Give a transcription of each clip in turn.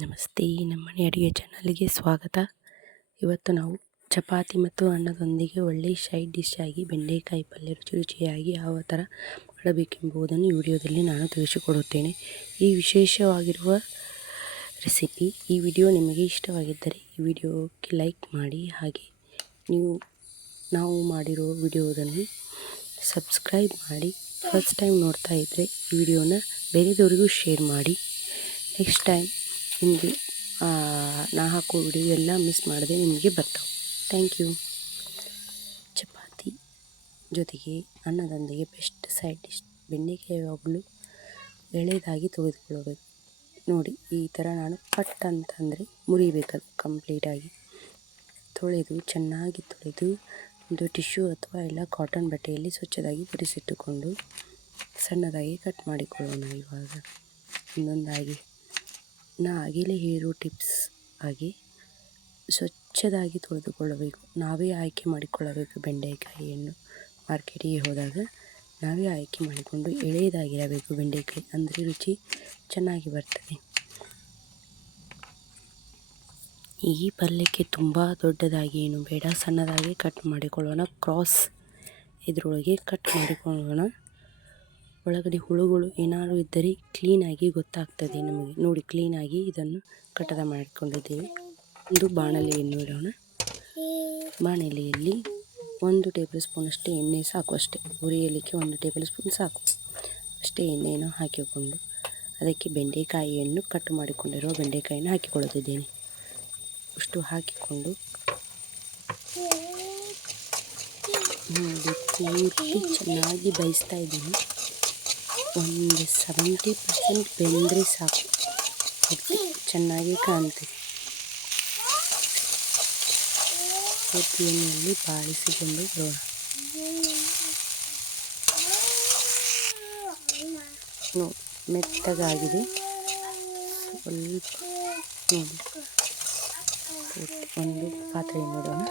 ನಮಸ್ತೆ, ನಮ್ಮನೆ ಅಡುಗೆ ಚಾನಲ್ಗೆ ಸ್ವಾಗತ. ಇವತ್ತು ನಾವು ಚಪಾತಿ ಮತ್ತು ಅನ್ನದೊಂದಿಗೆ ಒಳ್ಳೆಯ ಸೈಡ್ ಡಿಶ್ ಆಗಿ ಬೆಂಡೆಕಾಯಿ ಪಲ್ಯ ರುಚಿ ರುಚಿಯಾಗಿ ಯಾವ ಥರ ಮಾಡಬೇಕೆಂಬುದನ್ನು ಈ ವಿಡಿಯೋದಲ್ಲಿ ನಾನು ತಿಳಿಸಿಕೊಡುತ್ತೇನೆ. ಈ ವಿಶೇಷವಾಗಿರುವ ರೆಸಿಪಿ ಈ ವಿಡಿಯೋ ನಿಮಗೆ ಇಷ್ಟವಾಗಿದ್ದರೆ ಈ ವಿಡಿಯೋಕ್ಕೆ ಲೈಕ್ ಮಾಡಿ, ಹಾಗೆ ನಾವು ಮಾಡಿರೋ ವಿಡಿಯೋವನ್ನು ಸಬ್ಸ್ಕ್ರೈಬ್ ಮಾಡಿ. ಫಸ್ಟ್ ಟೈಮ್ ನೋಡ್ತಾ ಇದ್ದರೆ ಈ ವಿಡಿಯೋನ ಬೇರೆದವರಿಗೂ ಶೇರ್ ಮಾಡಿ. ನೆಕ್ಸ್ಟ್ ಟೈಮ್ ನಿಮಗೆ ನಾ ಹಾಕೋ ವಿಡಿಯೋ ಎಲ್ಲ ಮಿಸ್ ಮಾಡದೆ ನಿಮಗೆ ಬರ್ತಾವೆ. Thank you. ಚಪಾತಿ ಜೊತೆಗೆ ಅನ್ನದೊಂದಿಗೆ ಬೆಸ್ಟ್ ಸೈಡ್ ಡಿಶ್ ಬೆಂಡೆಕಾಯಿ. ಯಾವಾಗಲೂ ಎಳೆದಾಗಿ ತೆಗೆದುಕೊಳ್ಳಬೇಕು. ನೋಡಿ, ಈ ಥರ ನಾನು ಪಟ್ ಅಂತಂದರೆ ಮುರಿಬೇಕದು ಕಂಪ್ಲೀಟಾಗಿ. ಚೆನ್ನಾಗಿ ತೊಳೆದು ಒಂದು ಟಿಶ್ಯೂ ಅಥವಾ ಎಲ್ಲ ಕಾಟನ್ ಬಟ್ಟೆಯಲ್ಲಿ ಸ್ವಚ್ಛದಾಗಿ ಒರೆಸಿಟ್ಟುಕೊಂಡು ಸಣ್ಣದಾಗಿ ಕಟ್ ಮಾಡಿಕೊಳ್ಳೋಣ. ಇವಾಗ ಒಂದೊಂದಾಗಿ ಆಗಲೇ ಹೇರೋ ಟಿಪ್ಸ್ ಆಗಿ ಸ್ವಚ್ಛದಾಗಿ ತೊಳೆದುಕೊಳ್ಳಬೇಕು. ನಾವೇ ಆಯ್ಕೆ ಮಾಡಿಕೊಳ್ಳಬೇಕು. ಬೆಂಡೆಕಾಯಿಯನ್ನು ಮಾರ್ಕೆಟಿಗೆ ಹೋದಾಗ ನಾವೇ ಆಯ್ಕೆ ಮಾಡಿಕೊಂಡು ಎಳೆಯದಾಗಿರಬೇಕು ಬೆಂಡೆಕಾಯಿ, ಅಂದರೆ ರುಚಿ ಚೆನ್ನಾಗಿ ಬರ್ತದೆ. ಈ ಪಲ್ಯಕ್ಕೆ ತುಂಬ ದೊಡ್ಡದಾಗಿ ಏನು ಬೇಡ, ಸಣ್ಣದಾಗಿ ಕಟ್ ಮಾಡಿಕೊಳ್ಳೋಣ. ಕ್ರಾಸ್ ಇದರೊಳಗೆ ಕಟ್ ಮಾಡಿಕೊಳ್ಳೋಣ. ಒಳಗಡೆ ಹುಳುಗಳು ಏನಾದರೂ ಇದ್ದರೆ ಕ್ಲೀನಾಗಿ ಗೊತ್ತಾಗ್ತದೆ ನಮಗೆ. ನೋಡಿ, ಕ್ಲೀನಾಗಿ ಇದನ್ನು ಕಟಾವು ಮಾಡಿಕೊಂಡಿದ್ದೇವೆ. ಒಂದು ಬಾಣಲೆಯನ್ನು ಇಡೋಣ. ಬಾಣಲೆಯಲ್ಲಿ 1 ಟೇಬಲ್ ಸ್ಪೂನ್ ಅಷ್ಟೇ ಎಣ್ಣೆ ಸಾಕು. ಅಷ್ಟೇ ಹುರಿಯಲಿಕ್ಕೆ 1 ಟೇಬಲ್ ಸ್ಪೂನ್ ಸಾಕು. ಅಷ್ಟೇ ಎಣ್ಣೆಯನ್ನು ಹಾಕಿಕೊಂಡು ಅದಕ್ಕೆ ಬೆಂಡೆಕಾಯಿಯನ್ನು ಕಟ್ ಮಾಡಿಕೊಂಡಿರೋ ಬೆಂಡೆಕಾಯಿಯನ್ನು ಹಾಕಿಕೊಳ್ಳುತ್ತಿದ್ದೇನೆ. ಅಷ್ಟು ಹಾಕಿಕೊಂಡು ಪೂರ್ತಿ ಚೆನ್ನಾಗಿ ಬೇಯಿಸ್ತಾ ಇದ್ದೀನಿ. ಒಂದು 70% ಬೆಂದರೆ ಸಾಕು, ಚೆನ್ನಾಗಿ ಕಾಣ್ತದೆ. ಎಣ್ಣೆಯಲ್ಲಿ ಬಾಳಿಸಿಕೊಂಡು ಬರೋಣ. ನೋಡಿ, ಮೆತ್ತಗಾಗಿದೆ. ಸ್ವಲ್ಪ ನೋಡಿ, ಒಂದು ಪಾತ್ರೆಯನ್ನು ಇಡೋಣ.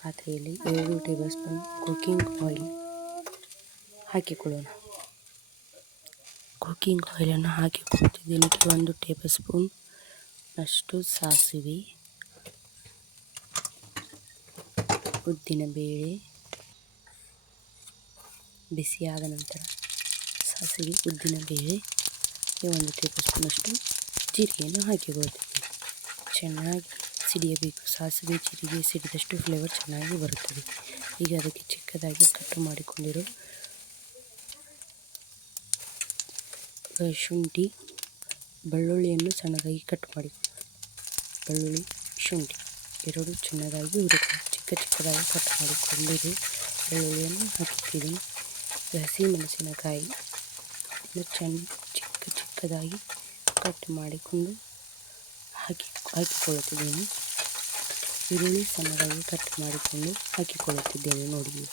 ಪಾತ್ರೆಯಲ್ಲಿ 2 ಟೇಬಲ್ ಸ್ಪೂನ್ ಕುಕ್ಕಿಂಗ್ ಆಯಿಲ್ ಹಾಕಿಕೊಳ್ಳೋಣ. ಕುಕ್ಕಿಂಗ್ ಆಯಿಲನ್ನು ಹಾಕಿಕೊಳ್ತಿದ್ದೀನಿ. 1 ಟೇಬಲ್ ಸ್ಪೂನ್ ಅಷ್ಟು ಸಾಸಿವೆ, ಉದ್ದಿನಬೇಳೆ ಬಿಸಿಯಾದ ನಂತರ ಸಾಸಿವೆ, ಉದ್ದಿನಬೇಳೆ 1 ಟೇಬಲ್ ಸ್ಪೂನ್ ಅಷ್ಟು ಜೀರಿಗೆಯನ್ನು ಹಾಕಿಕೊಳ್ತಿದ್ದೀನಿ. ಚೆನ್ನಾಗಿ ಸಿಡಿಯಬೇಕು. ಸಾಸಿವೆ ಜೀರಿಗೆ ಸಿಡಿದಷ್ಟು ಫ್ಲೇವರ್ ಚೆನ್ನಾಗಿ ಬರುತ್ತದೆ. ಈಗ ಅದಕ್ಕೆ ಚಿಕ್ಕದಾಗಿ ಕಟ್ ಮಾಡಿಕೊಂಡಿರೋ ಶುಂಠಿ, ಬೆಳ್ಳುಳ್ಳಿಯನ್ನು ಸಣ್ಣದಾಗಿ ಕಟ್ ಮಾಡಿ, ಬೆಳ್ಳುಳ್ಳಿ ಶುಂಠಿ 2 ಚೆನ್ನಾಗಿ ಹುರಿಕೊಳ್ಳಿ. ಚಿಕ್ಕದಾಗಿ ಕಟ್ ಮಾಡಿಕೊಂಡಿದ್ದು ಬೆಳ್ಳುಳ್ಳಿಯನ್ನು ಹಾಕಿದ್ದೀನಿ. ಹಸಿ ಮೆಣಸಿನಕಾಯಿ ಚಿಕ್ಕದಾಗಿ ಕಟ್ ಮಾಡಿಕೊಂಡು ಹಾಕಿಕೊಳ್ಳುತ್ತಿದ್ದೇನೆ. ಈರುಳ್ಳಿ ಸಣ್ಣದಾಗಿ ಕಟ್ ಮಾಡಿಕೊಂಡು ಹಾಕಿಕೊಳ್ಳುತ್ತಿದ್ದೇನೆ. ನೋಡಿ,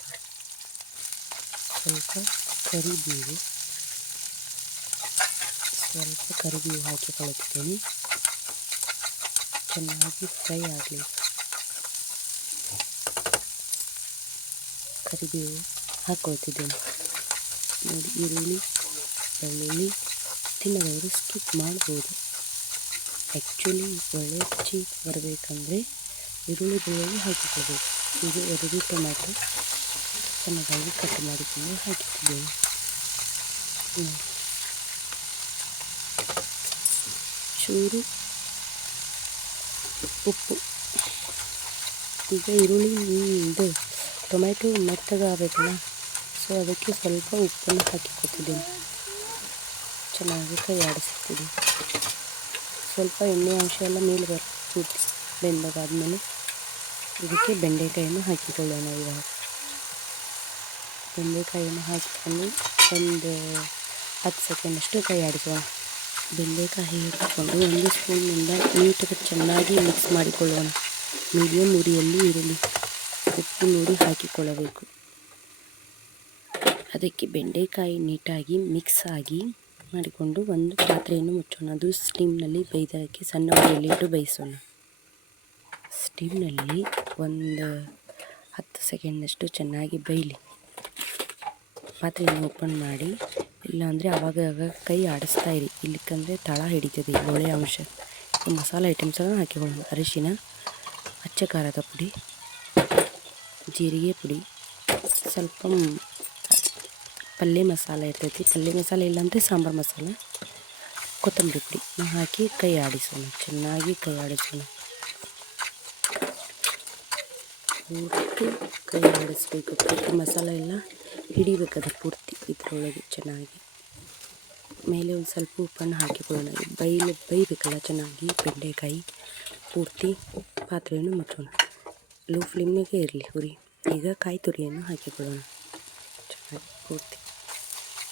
ಸ್ವಲ್ಪ ಕರಿಬೇವು ಹಾಕಿಕೊಳ್ಳುತ್ತಿದ್ದೇನೆ. ಚೆನ್ನಾಗಿ ಫ್ರೈ ಆಗಲಿ. ಕರಿಬೇವು ಹಾಕ್ಕೊಳ್ತಿದ್ದೇನೆ. ನೋಡಿ, ಈರುಳ್ಳಿ ಬೆಳ್ಳುಳ್ಳಿ ತಿನ್ನದವರು ಸ್ಕಿಪ್ ಮಾಡ್ಬೋದು. ಆ್ಯಕ್ಚುಲಿ ಒಳ್ಳೆ ರುಚಿ ಬರಬೇಕಂದ್ರೆ ಈರುಳ್ಳಿ ಬೆಳ್ಳುಳ್ಳಿ ಹಾಕಿಕೊಳ್ಬೇಕು. ಈಗ 2 ಟೊಮ್ಯಾಟೊ ಸಣ್ಣದಾಗಿ ಕಟ್ ಮಾಡಿಕೊಂಡು ಹಾಕಿಟ್ಟಿದ್ದೇನೆ. ಚೂರು ಉಪ್ಪು. ಈಗ ಈರುಳ್ಳಿ ಟೊಮ್ಯಾಟೊ ಮೆತ್ತಗಾಗಬೇಕಲ್ಲ, ಸೊ ಅದಕ್ಕೆ ಸ್ವಲ್ಪ ಉಪ್ಪನ್ನು ಹಾಕಿಕೊಳ್ತಿದ್ದೇನೆ. ಚೆನ್ನಾಗಿ ಕೈ ಆಡಿಸುತ್ತಿದೆ. ಸ್ವಲ್ಪ ಎಣ್ಣೆ ಅಂಶ ಎಲ್ಲ ಮೇಲೆ ಬರ್ತದೆ. ಬೆಂದಾದ್ಮೇಲೆ ಇದಕ್ಕೆ ಬೆಂಡೆಕಾಯಿಯನ್ನು ಹಾಕಿಕೊಳ್ಳೋಣ. ಇವಾಗ ಬೆಂಡೆಕಾಯಿಯನ್ನು ಹಾಕಿಕೊಂಡು ಒಂದು 10 ಸೆಕೆಂಡ್ ಅಷ್ಟು ಕೈ ಆಡಿಸೋಣ. ಬೆಂಡೆಕಾಯಿ ಹಾಕಿಕೊಂಡು 1 ಸ್ಪೂನಿಂದ ನೀಟಾಗಿ ಚೆನ್ನಾಗಿ ಮಿಕ್ಸ್ ಮಾಡಿಕೊಳ್ಳೋಣ. ಮೀಡಿಯಮ್ ಉರಿಯಲ್ಲಿ ಇರಲಿ. ಉಪ್ಪು ನೋಡಿ ಹಾಕಿಕೊಳ್ಳಬೇಕು. ಅದಕ್ಕೆ ಬೆಂಡೆಕಾಯಿ ನೀಟಾಗಿ ಮಿಕ್ಸ್ ಆಗಿ ಮಾಡಿಕೊಂಡು ಒಂದು ಪಾತ್ರೆಯನ್ನು ಮುಚ್ಚೋಣ. ಅದು ಸ್ಟೀಮ್ನಲ್ಲಿ ಬೇಯ್ದಕ್ಕೆ ಸಣ್ಣ ಉರಿಯಲ್ಲಿಟ್ಟು ಬೇಯಿಸೋಣ. ಸ್ಟೀಮ್ನಲ್ಲಿ ಒಂದು 10 ಸೆಕೆಂಡಷ್ಟು ಚೆನ್ನಾಗಿ ಬೇಯಲಿ. ಪಾತ್ರೆಯನ್ನು ಓಪನ್ ಮಾಡಿ, ಇಲ್ಲಾಂದರೆ ಆವಾಗ ಕೈ ಆಡಿಸ್ತಾ ಇರಿ, ಇಲ್ಲಿಕ್ಕಂದರೆ ತಳ ಹಿಡಿತದೆ, ಒಳ್ಳೆ ಅಂಶ ಮಸಾಲೆ ಐಟಮ್ಸನ್ನು ಹಾಕಿಕೊಳ್ಳೋಣ. ಅರಿಶಿನ, ಅಚ್ಚ ಖಾರದ ಪುಡಿ, ಜೀರಿಗೆ ಪುಡಿ, ಸ್ವಲ್ಪ ಪಲ್ಯ ಮಸಾಲೆ ಇರ್ತೈತಿ. ಪಲ್ಯ ಮಸಾಲೆ ಇಲ್ಲಾಂದರೆ ಸಾಂಬಾರು ಮಸಾಲೆ, ಕೊತ್ತಂಬರಿ ಪುಡಿ ಹಾಕಿ ಕೈ ಆಡಿಸೋಣ. ಚೆನ್ನಾಗಿ ಕೈ ಆಡಿಸೋಣ. ಪೂರ್ತಿ ಕೈ ಆಡಿಸ್ಬೇಕು. ಪೂರ್ತಿ ಮಸಾಲೆ ಎಲ್ಲ ಹಿಡಿಬೇಕದ ಪೂರ್ತಿ ಇದರೊಳಗೆ ಚೆನ್ನಾಗಿ. ಮೇಲೆ ಒಂದು ಸ್ವಲ್ಪ ಉಪ್ಪನ್ನು ಹಾಕಿಕೊಳ್ಳೋಣ. ಬೇಯಬೇಕಲ್ಲ ಚೆನ್ನಾಗಿ ಬೆಂಡೆಕಾಯಿ. ಪೂರ್ತಿ ಪಾತ್ರೆಯನ್ನು ಮುಚ್ಚೋಣ. ಲೋ ಫ್ಲೇಮ್ನಾಗೆ ಇರಲಿ ಉರಿ. ಈಗ ಕಾಯಿ ತುರಿಯನ್ನು ಹಾಕಿಕೊಳ್ಳೋಣ. ಚೆನ್ನಾಗಿ ಪೂರ್ತಿ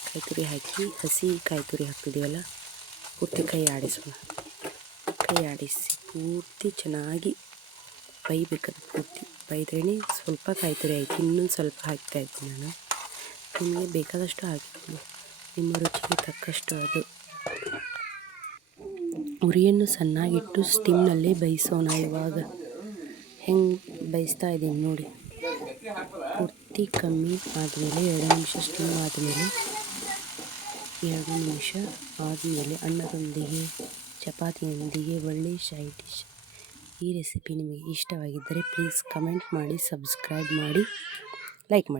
ಕಾಯಿ ತುರಿ ಹಾಕಿ, ಹಸಿ ಕಾಯಿ ತುರಿ ಹಾಕ್ತಿದ್ದೀವಲ್ಲ, ಪೂರ್ತಿ ಕೈ ಆಡಿಸೋಣ. ಕೈ ಆಡಿಸಿ ಪೂರ್ತಿ ಚೆನ್ನಾಗಿ ಬೇಯಬೇಕದು. ಪೂರ್ತಿ ಬೇಯ್ದ್ರೇ ಸ್ವಲ್ಪ ಕಾಯಿ ತುರಿ ಆಯಿತು. ಇನ್ನೊಂದು ಸ್ವಲ್ಪ ಹಾಕ್ತಾಯಿದ್ದೀನಿ ನಾನು. ನಿಮಗೆ ಬೇಕಾದಷ್ಟು ಹಾಕಿಕೊಳ್ಳಿ, ನಿಮ್ಮ ರುಚಿಗೆ ತಕ್ಕಷ್ಟು. ಅದು ಉರಿಯನ್ನು ಸಣ್ಣಾಗಿಟ್ಟು ಸ್ಟೀಮ್ನಲ್ಲೇ ಬೇಯಿಸೋಣ. ಇವಾಗ ಹೆಂಗೆ ಬೇಯಿಸ್ತಾ ಇದ್ದೀನಿ ನೋಡಿ. ಪೂರ್ತಿ ಕಮ್ಮಿ ಆದಮೇಲೆ 2 ನಿಮಿಷ ಸ್ಟೀಮ್ ಆದಮೇಲೆ 2 ನಿಮಿಷ ಆದಮೇಲೆ ಅನ್ನದೊಂದಿಗೆ ಚಪಾತಿಯೊಂದಿಗೆ ಒಳ್ಳೆ ಸೈಡ್ ಡಿಶ್. ಈ ರೆಸಿಪಿ ನಿಮಗೆ ಇಷ್ಟವಾಗಿದ್ದರೆ ಪ್ಲೀಸ್ ಕಮೆಂಟ್ ಮಾಡಿ, ಸಬ್ಸ್ಕ್ರೈಬ್ ಮಾಡಿ, ಲೈಕ್ ಮಾಡಿ.